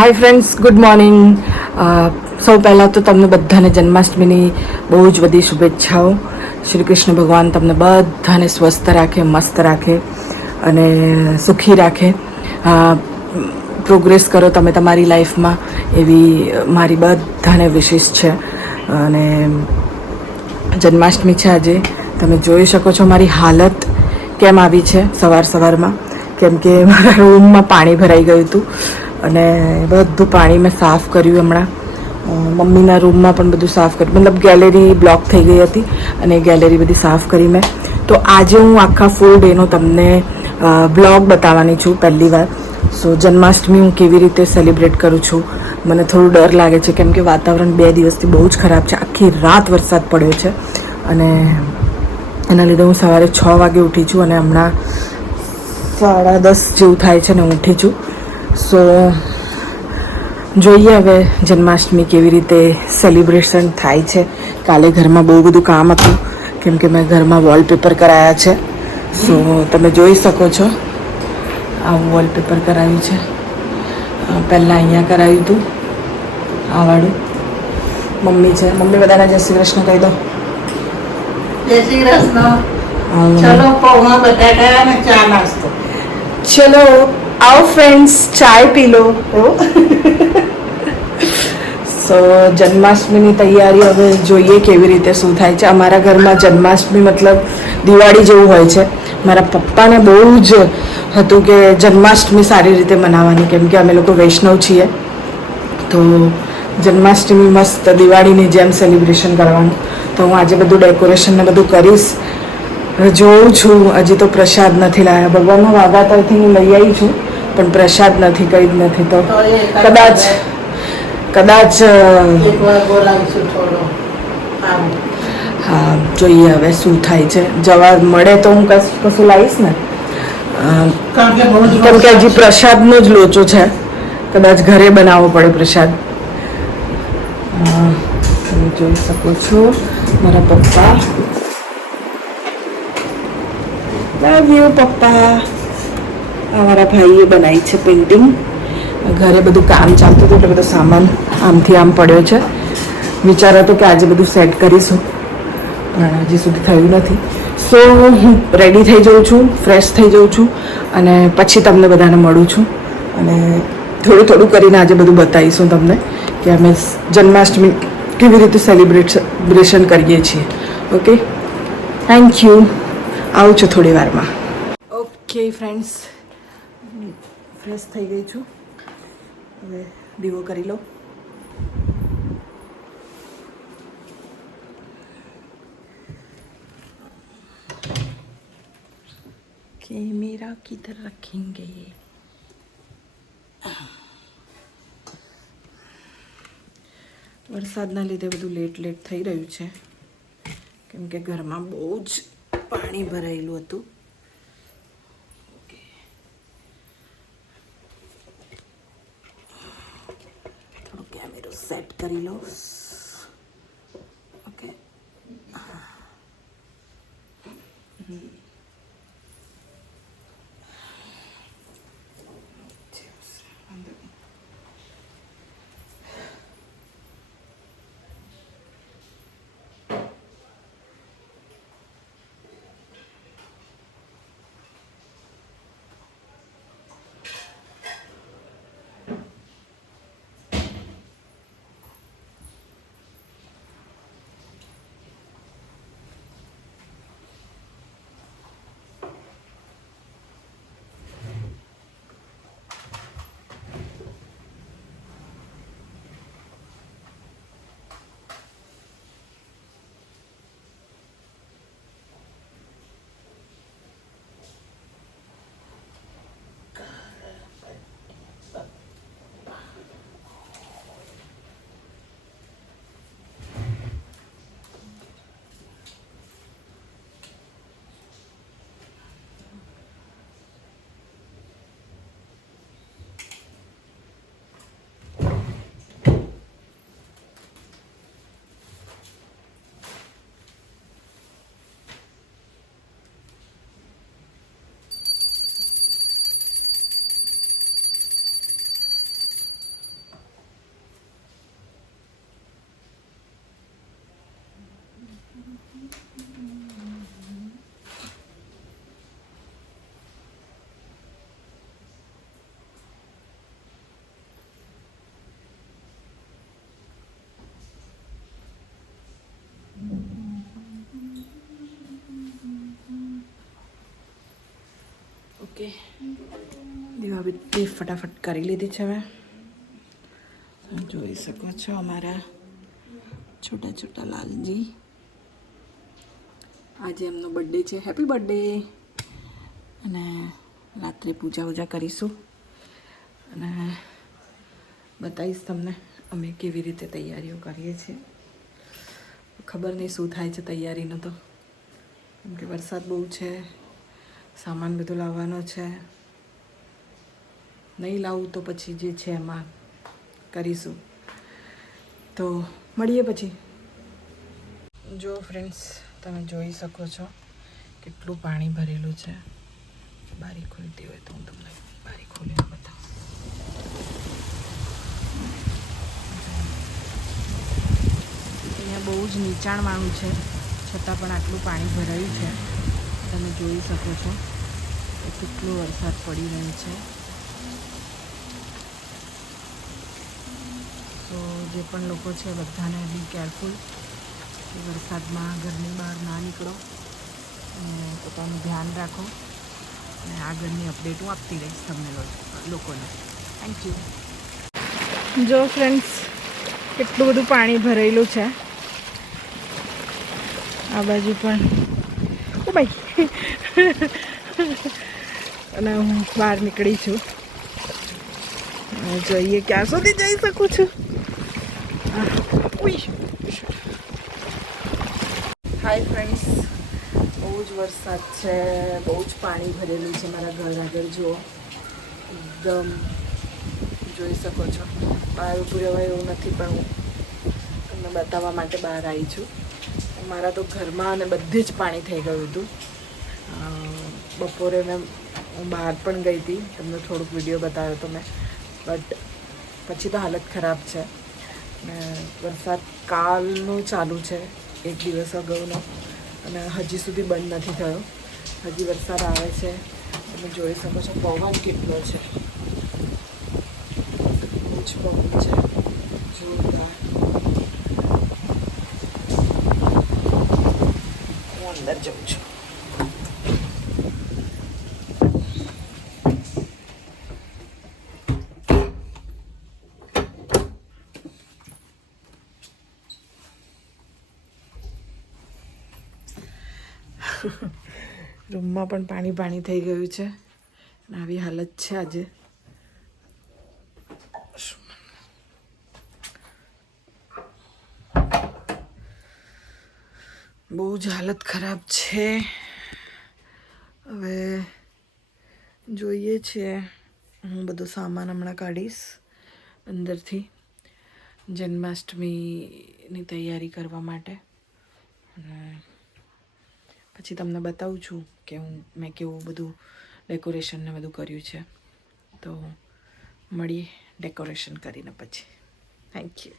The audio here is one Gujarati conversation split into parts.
Hi friends, good morning. સૌ પહેલાં તો તમને બધાને જન્માષ્ટમીની બહુ જ બધી શુભેચ્છાઓ. શ્રી કૃષ્ણ ભગવાન તમને બધાને સ્વસ્થ રાખે, મસ્ત રાખે અને સુખી રાખે. પ્રોગ્રેસ કરો તમે તમારી લાઈફમાં, એવી મારી બધાને વિશેષ છે. અને જન્માષ્ટમી છે આજે. તમે જોઈ શકો છો મારી હાલત કેમ આવી છે સવારમાં, કેમ કે મારા રૂમમાં પાણી ભરાઈ ગયું હતું અને બધું પાણી મેં સાફ કર્યું. હમણાં મમ્મીના રૂમમાં પણ બધું સાફ કર્યું, મતલબ ગેલેરી બ્લોક થઈ ગઈ હતી અને ગેલેરી બધી સાફ કરી મેં. તો આજે હું આખા ફૂલ ડેનો તમને બ્લોગ બતાવવાની છું પહેલી વાર. સો જન્માષ્ટમી હું કેવી રીતે સેલિબ્રેટ કરું છું. મને થોડું ડર લાગે છે કેમ કે વાતાવરણ 2 દિવસથી બહુ જ ખરાબ છે. આખી રાત વરસાદ પડ્યો છે અને એના લીધે હું સવારે 6 વાગે ઉઠી છું અને હમણાં 10:30 જેવું થાય છે ને હું ઉઠી છું. સો જોઈએ હવે જન્માષ્ટમી કેવી રીતે સેલિબ્રેશન થાય છે. કાલે ઘરમાં બહુ બધું કામ હતું કેમ કે મેં ઘરમાં વોલપેપર કરાયા છે. સો તમે જોઈ શકો છો આવું વોલપેપર કરાવ્યું છે. પહેલાં અહીંયા કરાવ્યું હતું આ વાળું. મમ્મી છે, મમ્મી બધાને જય શ્રી કૃષ્ણ કહી દો. જય શ્રી કૃષ્ણ. ચલો પૌવા બટાકા અને ચા નાસ્તો. ચલો આવો ફ્રેન્ડ્સ, ચાય પી લો. સો જન્માષ્ટમીની તૈયારી હવે જોઈએ કેવી રીતે શું થાય છે. અમારા ઘરમાં જન્માષ્ટમી મતલબ દિવાળી જેવું હોય છે. મારા પપ્પાને બહુ જ હતું કે જન્માષ્ટમી સારી રીતે મનાવવાની, કેમ કે અમે લોકો વૈષ્ણવ છીએ. તો જન્માષ્ટમી મસ્ત દિવાળીની જેમ સેલિબ્રેશન કરવાનું. તો હું આજે બધું ડેકોરેશન ને બધું કરીશ. જોઉં છું, હજી તો પ્રસાદ નથી લાવ્યા. ભગવાનના વાગા તરથી હું લઈ આવી છું પણ પ્રસાદ નથી, કંઈ જ નથી. તો કદાચ હા, જોઈએ હવે શું થાય છે. જવા મળે તો હું કશું લાવીશ ને, કેમ કે હજી પ્રસાદનો જ લોચો છે. કદાચ ઘરે બનાવવો પડે પ્રસાદ. તમે જોઈ શકો છો મારા પપ્પા. લવ યુ પપ્પા. મારા ભાઈએ બનાવી છે પેઇન્ટિંગ. ઘરે બધું કામ ચાલતું હતું એટલે બધો સામાન આમથી આમ પડ્યો છે. વિચાર હતો કે આજે બધું સેટ કરીશું પણ હજી સુધી થયું નથી. સો હું રેડી થઈ જાઉં છું, ફ્રેશ થઈ જાઉં છું અને પછી તમને બધાને મળું છું અને થોડું કરીને આજે બધું બતાવીશું તમને કે અમે જન્માષ્ટમી કેવી રીતે સેલિબ્રેશન કરીએ છીએ. Okay, thank you. આવું છું થોડી વારમાં. ઓકે ફ્રેન્ડ્સ, ફ્રેશ થઈ ગઈ છું. હવે દીવો કરી લો. કેમેરા કિધર રखेंगे? વરસાદના લીધે બધું લેટ થઈ રહ્યું છે કેમ કે ઘરમાં બહુ જ પાણી ભરાયેલું હતું. થોડું કેમેરો સેટ કરી લો. ઓકે, ઓકે, દીવાબત્તી ફટાફટ કરી લીધી છે મેં. જોઈ શકો છો અમારા છોટા છોટા લાલજી. આજે એમનો બર્થડે છે. Happy birthday. અને રાત્રે પૂજા કરીશું અને બતાવીશ તમને અમે કેવી રીતે તૈયારીઓ કરીએ છીએ. ખબર નહીં શું થાય છે તૈયારીનો તો, કેમ કે વરસાદ બહુ છે, સામાન બધું લાવવાનો છે. નહીં લાવું તો પછી જે છે એમાં કરીશું. તો મળીએ પછી. જો ફ્રેન્ડ્સ, તમે જોઈ શકો છો કેટલું પાણી ભરેલું છે. બારી ખોલતી હોય તો હું તમને બારી ખોલીને બતાવું. અહીંયા બહુ જ નીચાણવાળું છે, છતાં પણ આટલું પાણી ભરાયું છે. તમે જોઈ શકો છો કે કેટલો વરસાદ પડી રહ્યો છે. તો જે પણ લોકો છે બધાને બી કેરફુલ, કે વરસાદમાં ઘરની બહાર ના નીકળો અને પોતાનું ધ્યાન રાખો. અને આગળની અપડેટ હું આપતી રહીશ તમને લોકોને. Thank you. જો ફ્રેન્ડ્સ, કેટલું બધું પાણી ભરેલું છે. આ બાજુ પણ ઓ ભાઈ અને હું બહાર નીકળી છું. જોઈએ ક્યાં સુધી જઈ શકું છું. હાય ફ્રેન્ડ્સ, બહુ જ વરસાદ છે, બહુ જ પાણી ભરેલું છે મારા ઘર આગળ. જુઓ, એકદમ જોઈ શકો છો. બહાર ઊભું રહેવાય એવું નથી, પણ હું તમને બતાવવા માટે બહાર આવી છું. મારા તો ઘરમાં અને બધે જ પાણી થઈ ગયું હતું. બપોરે હું બહાર પણ ગઈ હતી, તમને થોડુંક વિડીયો બતાવ્યો હતો મેં, બટ પછી તો હાલત ખરાબ છે. ને વરસાદ કાલનો ચાલુ છે, એક દિવસ અગાઉનો, અને હજી સુધી બંધ નથી થયો. હજી વરસાદ આવે છે. તમે જોઈ શકો છો પવન કેટલો છે, બહુ જ પવન છે, જોરદાર. હું અંદર જાઉં છું. રૂમમાં પણ પાણી થઈ ગયું છે અને આવી હાલત છે આજે. બહુ જ હાલત ખરાબ છે. હવે જોઈએ છીએ, હું બધો સામાન હમણાં કાઢીશ અંદરથી જન્માષ્ટમીની તૈયારી કરવા માટે. અને પછી તમને બતાવું છું કે મેં કેવું બધું ડેકોરેશન ને બધું કર્યું છે. તો મળીએ ડેકોરેશન કરીને પછી. Thank you.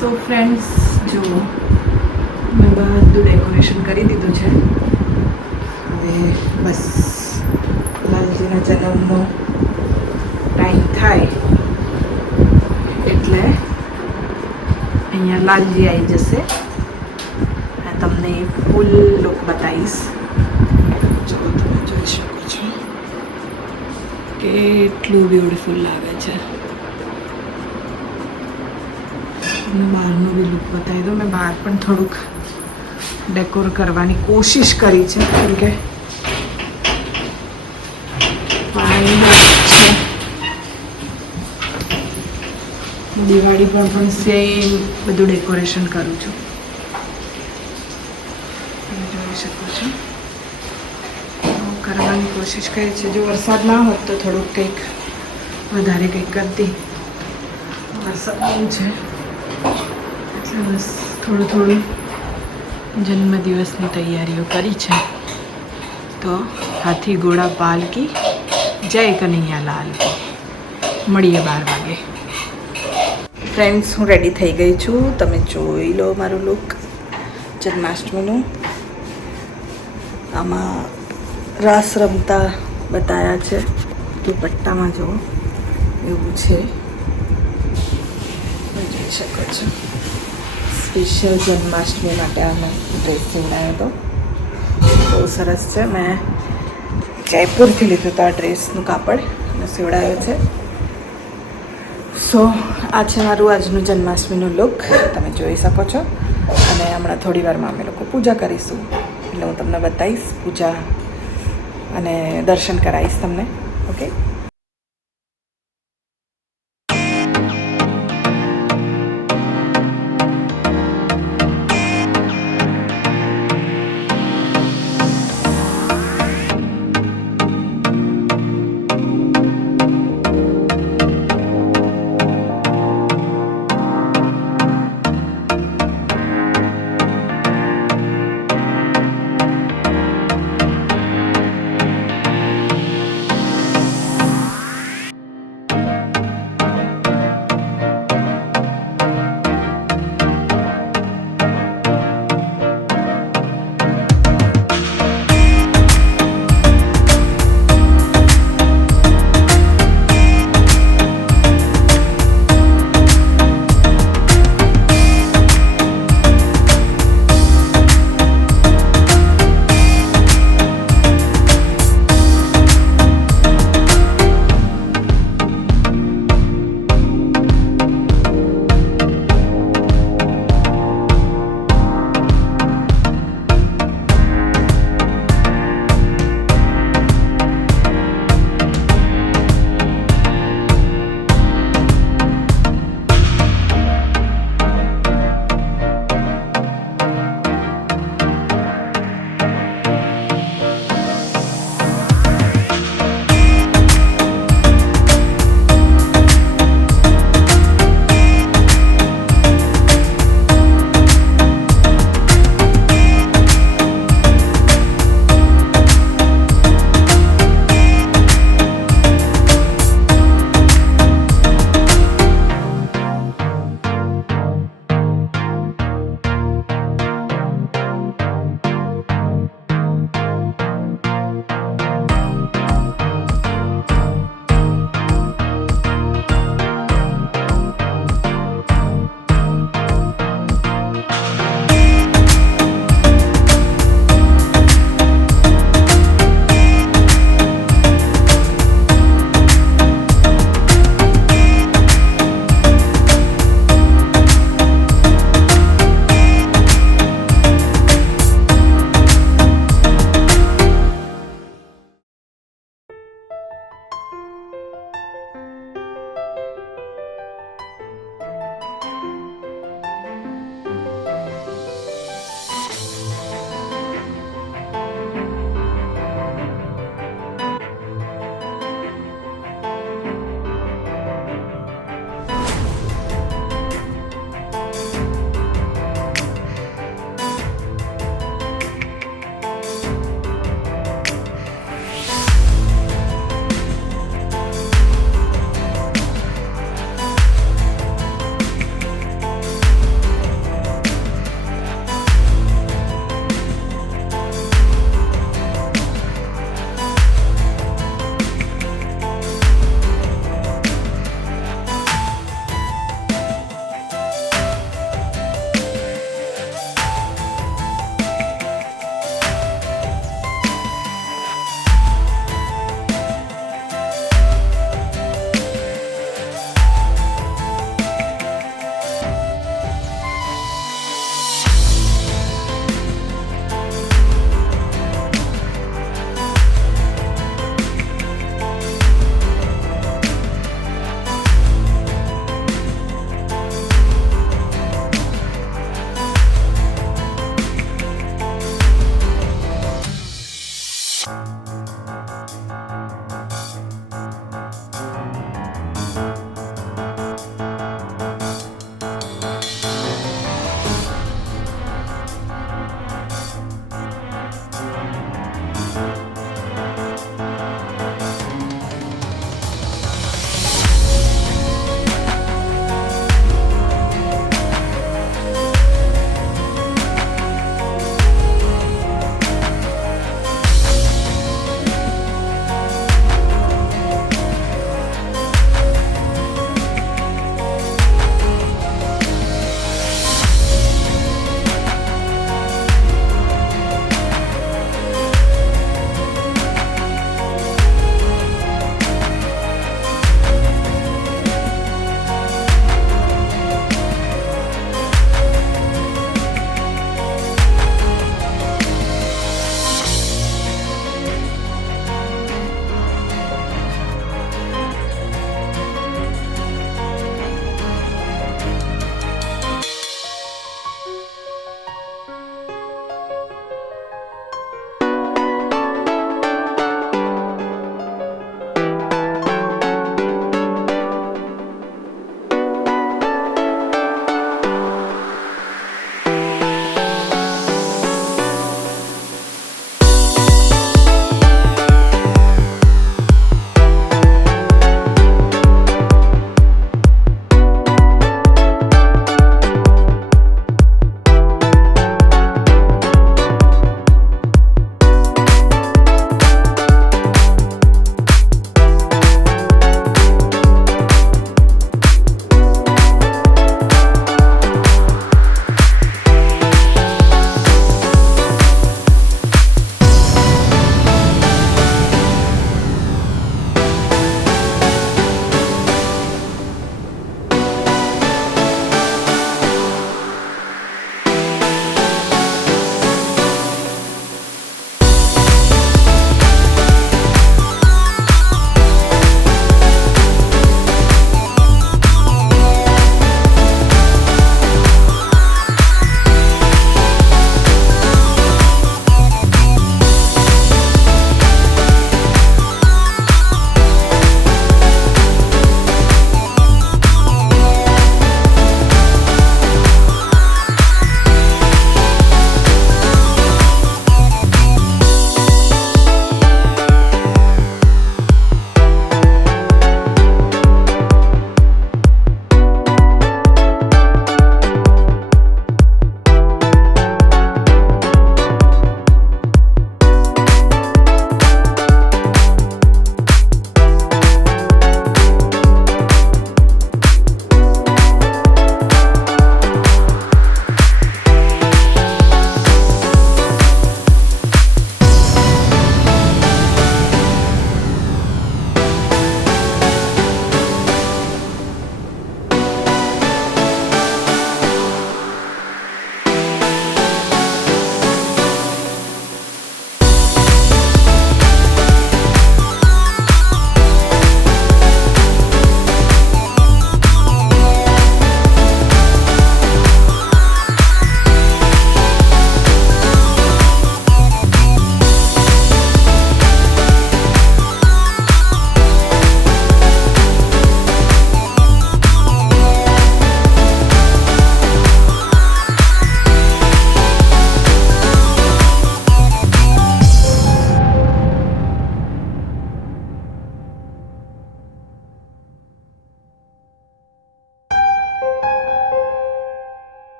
સો ફ્રેન્ડ્સ, જુઓ મેં બધું ડેકોરેશન કરી દીધું છે. હવે બસ લાલજીના જન્મનો ટાઈમ થાય એટલે અહીંયા લાલજી આવી જશે અને તમને ફૂલ લુક બતાવીશ. જો તમે જોઈ શકો છો કેટલું બ્યુટીફુલ લાગે છે. તમને બહારનો બી લુક બતાવી દો. મેં બહાર પણ થોડુંક ડેકોર કરવાની કોશિશ કરી છે, કેમ કે પાણી છે. દિવાળી પર પણ સેમ બધું ડેકોરેશન કરું છું. તમે જોઈ શકો છો. કરવાની કોશિશ કરી છે. જો વરસાદ ના હોત તો થોડુંક કંઈક વધારે કંઈક કરતી. વરસાદ બહુ છે એટલે બસ થોડું જન્મદિવસની તૈયારીઓ કરી છે. તો હાથી ઘોડા પાલકી જય કનૈયા લાલ કી. મળીએ 12 વાગે. ફ્રેન્ડ્સ, હું રેડી થઈ ગઈ છું. તમે જોઈ લો મારું લુક જન્માષ્ટમીનું. આમાં રાસ રમતા બતાવ્યા છે. દુપટ્ટામાં જુઓ એવું છે. તમે જોઈ શકો છો. સ્પેશિયલ જન્માષ્ટમી માટે આનો ડ્રેસ સીવડાયો હતો. બહુ સરસ છે. મેં જયપુરથી લીધું હતું આ ડ્રેસનું કાપડ અને સીવડાયો છે. સો આ છે મારું આજનું જન્માષ્ટમીનું લુક. તમે જોઈ શકો છો. અને હમણાં થોડી વારમાં અમે લોકો પૂજા કરીશું. એટલે હું તમને બતાવીશ પૂજા અને દર્શન કરાવીશ તમને. ઓકે.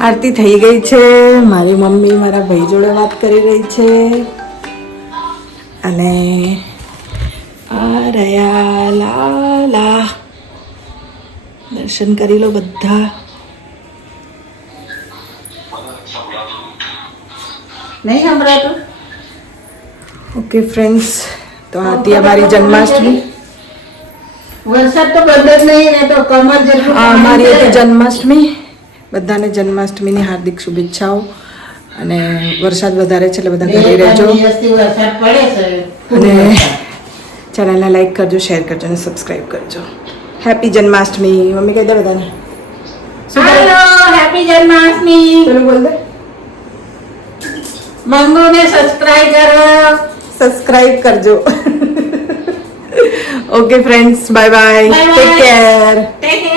આરતી થઈ ગઈ છે. મારી મમ્મી મારા ભાઈ જોડે વાત કરી રહી છે અને આ રહ્યા લાલા. દર્શન કરી લો બધા. નહીં સંભળાતું? ઓકે ફ્રેન્ડ્સ, તો આ હતી અમારી જન્માષ્ટમી. વરસાદ તો બંધ જ નહીં ને, તો કમર જેટલું આ અમારી હતી જન્માષ્ટમી. બધાને જન્માષ્ટમીની હાર્દિક શુભેચ્છાઓ. અને વરસાદ વધારે છે એટલે બધા ઘરે રહેજો દિવસથી વરસાદ પડે છે. અને ચેનલને લાઈક કરજો, શેર કરજો અને સબસ્ક્રાઈબ કરજો. હેપી જન્માષ્ટમી. મમ્મી કહી દે બધાને. Hello, happy Janmashtami. પેલું બોલ દે. મંગુને સબસ્ક્રાઇબ કરો. સબસ્ક્રાઇબ કરજો. Okay friends, bye bye. Bye bye. Take care. Take care.